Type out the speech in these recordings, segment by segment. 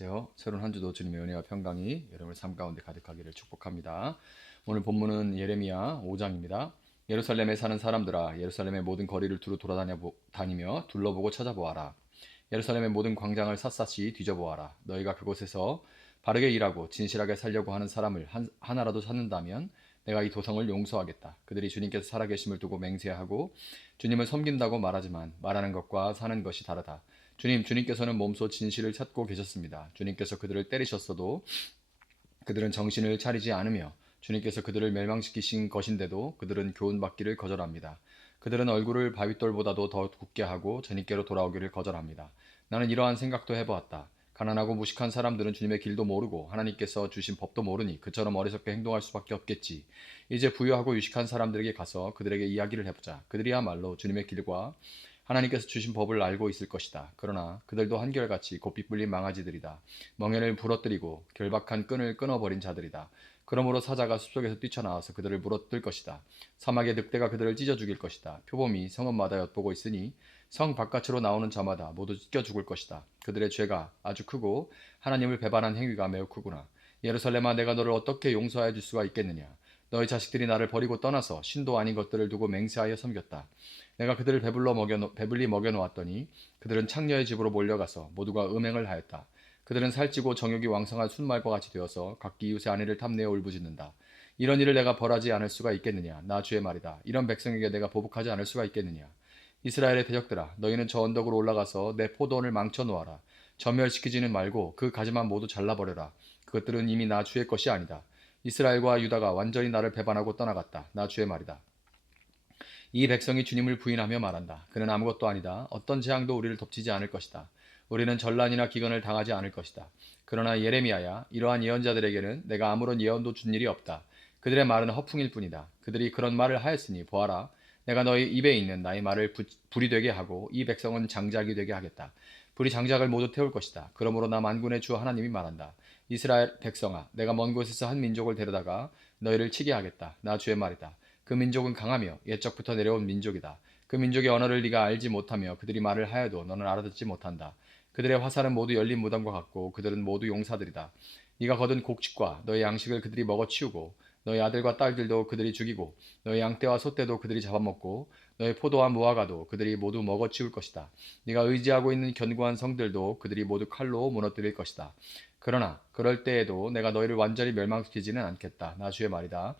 안녕하세요. 새로운 한 주도 주님의 은혜와 평강이 여러분의 삶 가운데 가득하기를 축복합니다. 오늘 본문은 예레미야 5장입니다. 예루살렘에 사는 사람들아, 예루살렘의 모든 거리를 두루 다니며 둘러보고 찾아보아라. 예루살렘의 모든 광장을 샅샅이 뒤져보아라. 너희가 그곳에서 바르게 일하고 진실하게 살려고 하는 사람을 하나라도 찾는다면 내가 이 도성을 용서하겠다. 그들이 주님께서 살아계심을 두고 맹세하고 주님을 섬긴다고 말하지만 말하는 것과 사는 것이 다르다. 주님께서는 몸소 진실을 찾고 계셨습니다. 주님께서 그들을 때리셨어도 그들은 정신을 차리지 않으며 주님께서 그들을 멸망시키신 것인데도 그들은 교훈받기를 거절합니다. 그들은 얼굴을 바윗돌보다도 더 굳게 하고 주님께로 돌아오기를 거절합니다. 나는 이러한 생각도 해보았다. 가난하고 무식한 사람들은 주님의 길도 모르고 하나님께서 주신 법도 모르니 그처럼 어리석게 행동할 수밖에 없겠지. 이제 부유하고 유식한 사람들에게 가서 그들에게 이야기를 해보자. 그들이야말로 주님의 길과 하나님께서 주신 법을 알고 있을 것이다. 그러나 그들도 한결같이 곱비 뿔린 망아지들이다. 멍에를 부러뜨리고 결박한 끈을 끊어버린 자들이다. 그러므로 사자가 숲속에서 뛰쳐나와서 그들을 물어뜯을 것이다. 사막의 늑대가 그들을 찢어 죽일 것이다. 표범이 성읍마다 엿보고 있으니 성 바깥으로 나오는 자마다 모두 찢겨 죽을 것이다. 그들의 죄가 아주 크고 하나님을 배반한 행위가 매우 크구나. 예루살렘아, 내가 너를 어떻게 용서하여 줄 수가 있겠느냐. 너희 자식들이 나를 버리고 떠나서 신도 아닌 것들을 두고 맹세하여 섬겼다. 내가 그들을 배불리 먹여놓았더니 그들은 창녀의 집으로 몰려가서 모두가 음행을 하였다. 그들은 살찌고 정욕이 왕성한 순말과 같이 되어서 각기 이웃의 아내를 탐내어 울부짖는다. 이런 일을 내가 벌하지 않을 수가 있겠느냐. 나 주의 말이다. 이런 백성에게 내가 보복하지 않을 수가 있겠느냐. 이스라엘의 대적들아, 너희는 저 언덕으로 올라가서 내 포도원을 망쳐 놓아라. 전멸시키지는 말고 그 가지만 모두 잘라버려라. 그것들은 이미 나 주의 것이 아니다. 이스라엘과 유다가 완전히 나를 배반하고 떠나갔다. 나 주의 말이다. 이 백성이 주님을 부인하며 말한다. 그는 아무것도 아니다. 어떤 재앙도 우리를 덮치지 않을 것이다. 우리는 전란이나 기근을 당하지 않을 것이다. 그러나 예레미야야, 이러한 예언자들에게는 내가 아무런 예언도 준 일이 없다. 그들의 말은 허풍일 뿐이다. 그들이 그런 말을 하였으니 보아라. 내가 너희 입에 있는 나의 말을 불이 되게 하고 이 백성은 장작이 되게 하겠다. 불이 장작을 모두 태울 것이다. 그러므로 나 만군의 주 하나님이 말한다. 이스라엘 백성아, 내가 먼 곳에서 한 민족을 데려다가 너희를 치게 하겠다. 나 주의 말이다. 그 민족은 강하며 옛적부터 내려온 민족이다. 그 민족의 언어를 네가 알지 못하며 그들이 말을 하여도 너는 알아듣지 못한다. 그들의 화살은 모두 열린 무덤과 같고 그들은 모두 용사들이다. 네가 거둔 곡식과 너의 양식을 그들이 먹어치우고 너의 아들과 딸들도 그들이 죽이고 너의 양떼와 소떼도 그들이 잡아먹고 너의 포도와 무화과도 그들이 모두 먹어치울 것이다. 네가 의지하고 있는 견고한 성들도 그들이 모두 칼로 무너뜨릴 것이다. 그러나 그럴 때에도 내가 너희를 완전히 멸망시키지는 않겠다. 나 주의 말이다.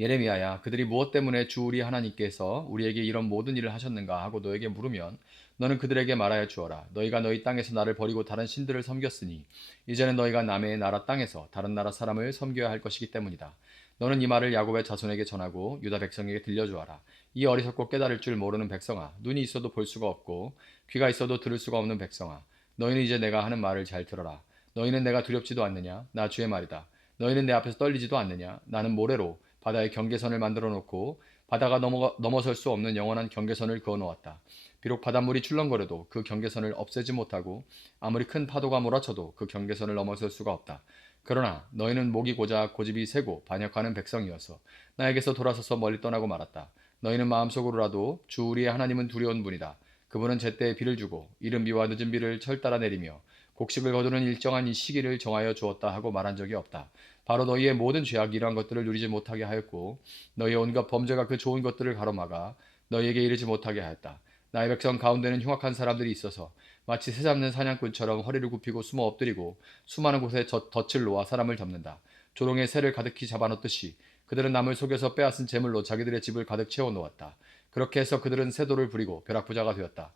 예레미야야, 그들이 무엇 때문에 주 우리 하나님께서 우리에게 이런 모든 일을 하셨는가 하고 너에게 물으면 너는 그들에게 말하여 주어라. 너희가 너희 땅에서 나를 버리고 다른 신들을 섬겼으니 이제는 너희가 남의 나라 땅에서 다른 나라 사람을 섬겨야 할 것이기 때문이다. 너는 이 말을 야곱의 자손에게 전하고 유다 백성에게 들려주어라. 이 어리석고 깨달을 줄 모르는 백성아, 눈이 있어도 볼 수가 없고 귀가 있어도 들을 수가 없는 백성아, 너희는 이제 내가 하는 말을 잘 들어라. 너희는 내가 두렵지도 않느냐? 나 주의 말이다. 너희는 내 앞에서 떨리지도 않느냐? 나는 모래로 바다의 경계선을 만들어 놓고 바다가 넘어설 수 없는 영원한 경계선을 그어 놓았다. 비록 바닷물이 출렁거려도 그 경계선을 없애지 못하고 아무리 큰 파도가 몰아쳐도 그 경계선을 넘어설 수가 없다. 그러나 너희는 목이 고자 고집이 세고 반역하는 백성이어서 나에게서 돌아서서 멀리 떠나고 말았다. 너희는 마음속으로라도 주 우리의 하나님은 두려운 분이다. 그분은 제때에 비를 주고 이른 비와 늦은 비를 철따라 내리며 곡식을 거두는 일정한 이 시기를 정하여 주었다 하고 말한 적이 없다. 바로 너희의 모든 죄악이 이러한 것들을 누리지 못하게 하였고 너희의 온갖 범죄가 그 좋은 것들을 가로막아 너희에게 이르지 못하게 하였다. 나의 백성 가운데는 흉악한 사람들이 있어서 마치 새 잡는 사냥꾼처럼 허리를 굽히고 숨어 엎드리고 수많은 곳에 덫을 놓아 사람을 잡는다. 조롱의 새를 가득히 잡아놓듯이 그들은 남을 속여서 빼앗은 재물로 자기들의 집을 가득 채워 놓았다. 그렇게 해서 그들은 세도를 부리고 벼락부자가 되었다.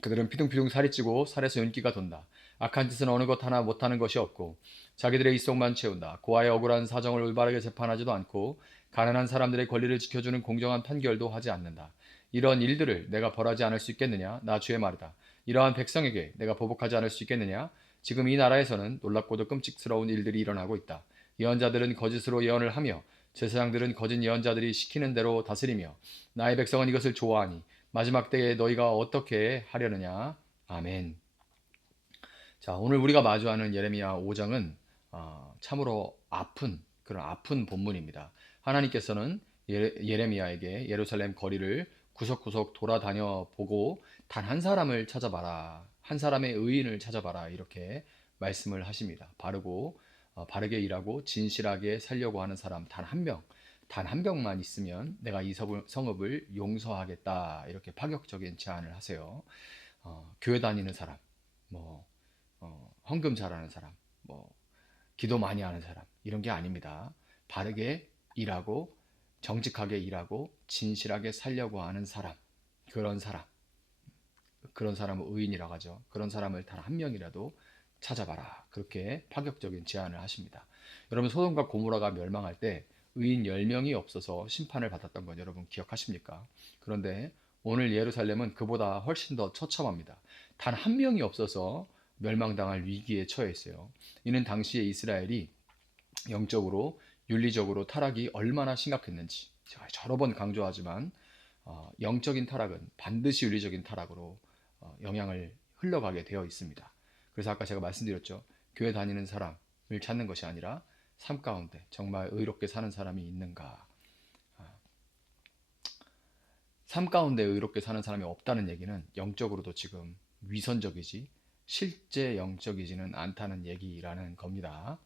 그들은 피둥피둥 살이 찌고 살에서 윤기가 돈다. 악한 짓은 어느 것 하나 못하는 것이 없고 자기들의 입속만 채운다. 고아의 억울한 사정을 올바르게 재판하지도 않고 가난한 사람들의 권리를 지켜주는 공정한 판결도 하지 않는다. 이런 일들을 내가 벌하지 않을 수 있겠느냐? 나 주의 말이다. 이러한 백성에게 내가 보복하지 않을 수 있겠느냐? 지금 이 나라에서는 놀랍고도 끔찍스러운 일들이 일어나고 있다. 예언자들은 거짓으로 예언을 하며 제사장들은 거짓 예언자들이 시키는 대로 다스리며 나의 백성은 이것을 좋아하니 마지막 때에 너희가 어떻게 하려느냐? 아멘. 자, 오늘 우리가 마주하는 예레미야 5장은 참으로 그런 아픈 본문입니다. 하나님께서는 예레미야에게 예루살렘 거리를 구석구석 돌아다녀 보고 단 한 사람을 찾아봐라 한 사람의 의인을 찾아봐라 이렇게 말씀을 하십니다. 바르게 일하고 진실하게 살려고 하는 사람 단 한 명, 단 한 명만 있으면 내가 이 성읍을 용서하겠다 이렇게 파격적인 제안을 하세요. 교회 다니는 사람, 뭐 헌금 잘하는 사람, 뭐 기도 많이 하는 사람 이런 게 아닙니다. 바르게 일하고 정직하게 일하고 진실하게 살려고 하는 사람, 그런 사람, 그런 사람을 의인이라고 하죠. 그런 사람을 단 한 명이라도 찾아봐라. 그렇게 파격적인 제안을 하십니다. 여러분 소돔과 고모라가 멸망할 때 의인 10명이 없어서 심판을 받았던 건 여러분 기억하십니까? 그런데 오늘 예루살렘은 그보다 훨씬 더 처참합니다. 단 한 명이 없어서 멸망당할 위기에 처해 있어요. 이는 당시에 이스라엘이 영적으로 윤리적으로 타락이 얼마나 심각했는지 제가 여러 번 강조하지만 영적인 타락은 반드시 윤리적인 타락으로 영향을 흘러가게 되어 있습니다. 그래서 아까 제가 말씀드렸죠. 교회 다니는 사람을 찾는 것이 아니라 삶 가운데 정말 의롭게 사는 사람이 있는가. 삶 가운데 의롭게 사는 사람이 없다는 얘기는 영적으로도 지금 위선적이지 실제 영적이지는 않다는 얘기라는 겁니다.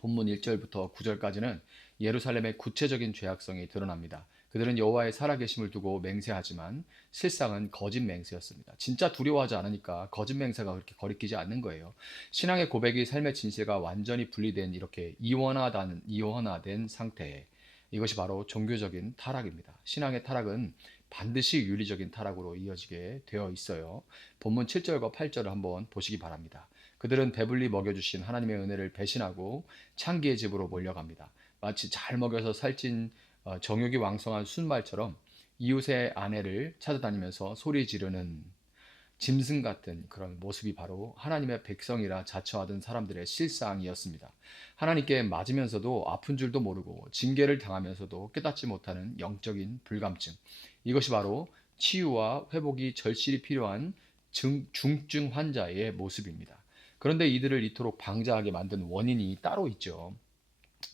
본문 1절부터 9절까지는 예루살렘의 구체적인 죄악성이 드러납니다. 그들은 여호와의 살아계심을 두고 맹세하지만 실상은 거짓 맹세였습니다. 진짜 두려워하지 않으니까 거짓 맹세가 그렇게 거리끼지 않는 거예요. 신앙의 고백이 삶의 진실과 완전히 분리된 이렇게 이원화된 상태에 이것이 바로 종교적인 타락입니다. 신앙의 타락은 반드시 윤리적인 타락으로 이어지게 되어 있어요. 본문 7절과 8절을 한번 보시기 바랍니다. 그들은 배불리 먹여주신 하나님의 은혜를 배신하고 창기의 집으로 몰려갑니다. 마치 잘 먹여서 살찐 정욕이 왕성한 순말처럼 이웃의 아내를 찾아다니면서 소리 지르는 짐승 같은 그런 모습이 바로 하나님의 백성이라 자처하던 사람들의 실상이었습니다. 하나님께 맞으면서도 아픈 줄도 모르고 징계를 당하면서도 깨닫지 못하는 영적인 불감증. 이것이 바로 치유와 회복이 절실히 필요한 중증 환자의 모습입니다. 그런데 이들을 이토록 방자하게 만든 원인이 따로 있죠.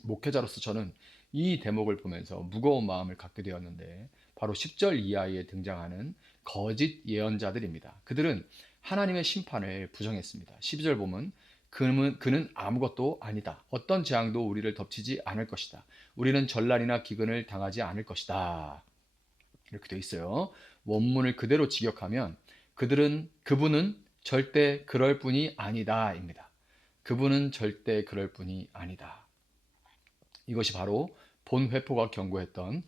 목회자로서 저는 이 대목을 보면서 무거운 마음을 갖게 되었는데 바로 10절 이하에 등장하는 거짓 예언자들입니다. 그들은 하나님의 심판을 부정했습니다. 12절 보면 그는 아무것도 아니다. 어떤 재앙도 우리를 덮치지 않을 것이다. 우리는 전란이나 기근을 당하지 않을 것이다. 이렇게 되어 있어요. 원문을 그대로 직역하면 그분은 절대 그럴 분이 아니다입니다. 그분은 절대 그럴 분이 아니다. 이것이 바로 본 회포가 경고했던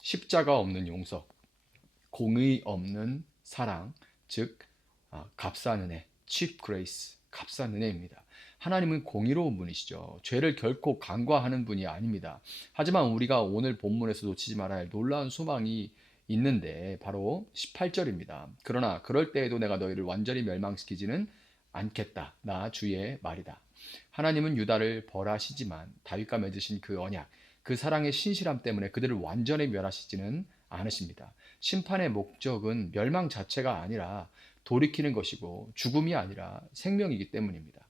십자가 없는 용서, 공의 없는 사랑, 즉 값싼 은혜, cheap grace, 값싼 은혜입니다. 하나님은 공의로운 분이시죠. 죄를 결코 간과하는 분이 아닙니다. 하지만 우리가 오늘 본문에서 놓치지 말아야 할 놀라운 소망이 있는데 바로 18절입니다. 그러나 그럴 때에도 내가 너희를 완전히 멸망시키지는 않겠다. 나 주의 말이다. 하나님은 유다를 벌하시지만 다윗과 맺으신 그 언약, 그 사랑의 신실함 때문에 그들을 완전히 멸하시지는 않으십니다. 심판의 목적은 멸망 자체가 아니라 돌이키는 것이고 죽음이 아니라 생명이기 때문입니다.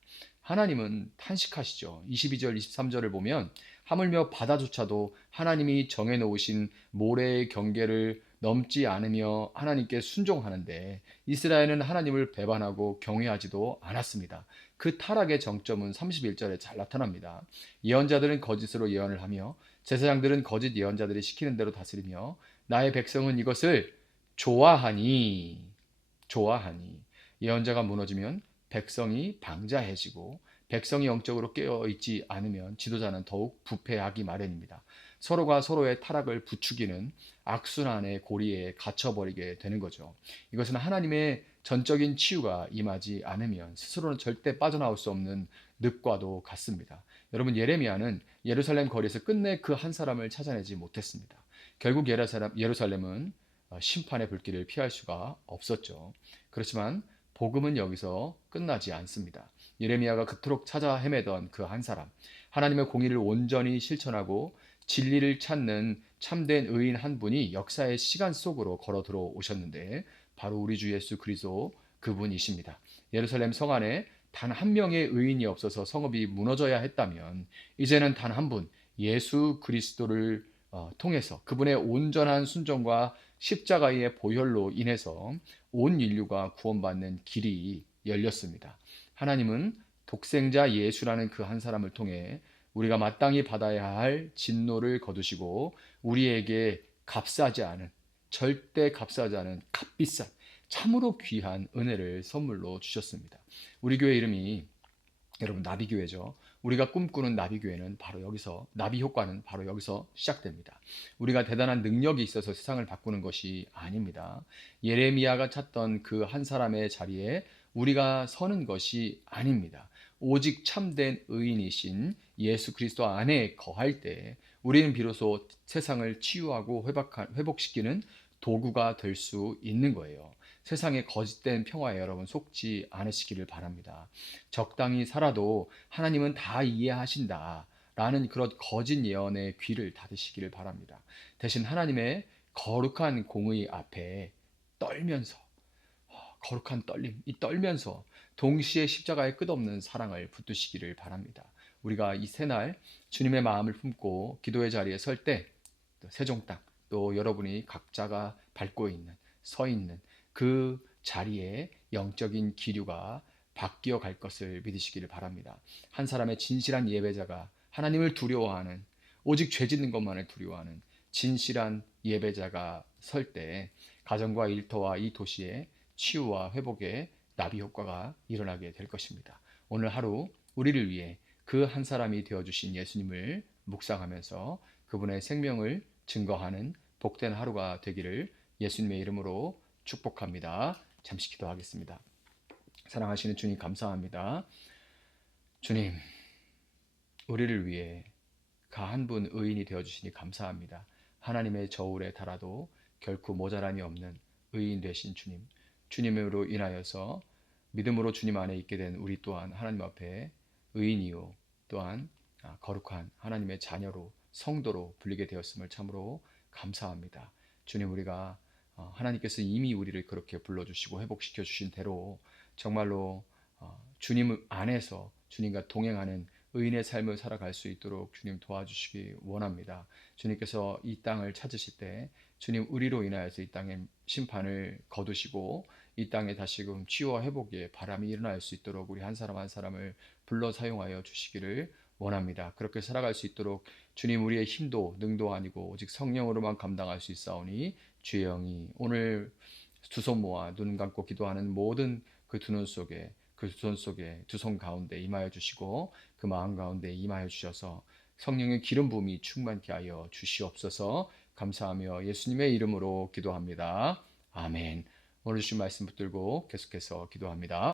하나님은 탄식하시죠. 22절, 23절을 보면 하물며 바다조차도 하나님이 정해놓으신 모래의 경계를 넘지 않으며 하나님께 순종하는데 이스라엘은 하나님을 배반하고 경외하지도 않았습니다. 그 타락의 정점은 31절에 잘 나타납니다. 예언자들은 거짓으로 예언을 하며 제사장들은 거짓 예언자들이 시키는 대로 다스리며 나의 백성은 이것을 좋아하니 예언자가 무너지면 백성이 방자해지고 백성이 영적으로 깨어있지 않으면 지도자는 더욱 부패하기 마련입니다. 서로가 서로의 타락을 부추기는 악순환의 고리에 갇혀버리게 되는 거죠. 이것은 하나님의 전적인 치유가 임하지 않으면 스스로는 절대 빠져나올 수 없는 늪과도 같습니다. 여러분 예레미야는 예루살렘 거리에서 끝내 그 한 사람을 찾아내지 못했습니다. 결국 예루살렘은 심판의 불길을 피할 수가 없었죠. 그렇지만 복음은 여기서 끝나지 않습니다. 예레미야가 그토록 찾아 헤매던 그 한 사람, 하나님의 공의를 온전히 실천하고 진리를 찾는 참된 의인 한 분이 역사의 시간 속으로 걸어 들어오셨는데 바로 우리 주 예수 그리스도 그분이십니다. 예루살렘 성 안에 단 한 명의 의인이 없어서 성읍이 무너져야 했다면 이제는 단 한 분 예수 그리스도를 통해서 그분의 온전한 순종과 십자가의 보혈로 인해서 온 인류가 구원받는 길이 열렸습니다. 하나님은 독생자 예수라는 그 한 사람을 통해 우리가 마땅히 받아야 할 진노를 거두시고 우리에게 값싸지 않은, 절대 값싸지 않은 값비싼 참으로 귀한 은혜를 선물로 주셨습니다. 우리 교회 이름이 여러분 나비교회죠. 우리가 꿈꾸는 나비교회는 바로 여기서, 나비 효과는 바로 여기서 시작됩니다. 우리가 대단한 능력이 있어서 세상을 바꾸는 것이 아닙니다. 예레미야가 찾던 그 한 사람의 자리에 우리가 서는 것이 아닙니다. 오직 참된 의인이신 예수 그리스도 안에 거할 때 우리는 비로소 세상을 치유하고 회복시키는 도구가 될 수 있는 거예요. 세상의 거짓된 평화에 여러분 속지 않으시기를 바랍니다. 적당히 살아도 하나님은 다 이해하신다 라는 그런 거짓 예언의 귀를 닫으시기를 바랍니다. 대신 하나님의 거룩한 공의 앞에 떨면서, 거룩한 떨림, 이 떨면서 동시에 십자가의 끝없는 사랑을 붙드시기를 바랍니다. 우리가 이 새날 주님의 마음을 품고 기도의 자리에 설 때 세종 땅, 또 여러분이 각자가 밟고 있는, 서 있는 그 자리에 영적인 기류가 바뀌어 갈 것을 믿으시기를 바랍니다. 한 사람의 진실한 예배자가 하나님을 두려워하는, 오직 죄 짓는 것만을 두려워하는 진실한 예배자가 설 때 가정과 일터와 이 도시에 치유와 회복의 나비 효과가 일어나게 될 것입니다. 오늘 하루 우리를 위해 그 한 사람이 되어주신 예수님을 묵상하면서 그분의 생명을 증거하는 복된 하루가 되기를 예수님의 이름으로 축복합니다. 잠시 기도하겠습니다. 사랑하시는 주님 감사합니다. 주님, 우리를 위해 한 분 의인이 되어주시니 감사합니다. 하나님의 저울에 달아도 결코 모자람이 없는 의인 되신 주님, 주님으로 인하여서 믿음으로 주님 안에 있게 된 우리 또한 하나님 앞에 의인이요 또한 거룩한 하나님의 자녀로 성도로 불리게 되었음을 참으로 감사합니다. 주님, 우리가 하나님께서 이미 우리를 그렇게 불러주시고 회복시켜 주신 대로 정말로 주님 안에서 주님과 동행하는 의인의 삶을 살아갈 수 있도록 주님 도와주시기 원합니다. 주님께서 이 땅을 찾으실 때 주님 우리로 인하여서 이 땅에 심판을 거두시고 이 땅에 다시금 치유와 회복의 바람이 일어날 수 있도록 우리 한 사람 한 사람을 불러 사용하여 주시기를 원합니다. 그렇게 살아갈 수 있도록 주님 우리의 힘도 능도 아니고 오직 성령으로만 감당할 수 있사오니 주의 영이 오늘 두 손 모아 눈 감고 기도하는 모든 그 두 눈 속에 그 두 손 속에 두 손 가운데 임하여 주시고 그 마음 가운데 임하여 주셔서 성령의 기름 부음이 충만케 하여 주시옵소서. 감사하며 예수님의 이름으로 기도합니다. 아멘. 오늘 주신 말씀 붙들고 계속해서 기도합니다.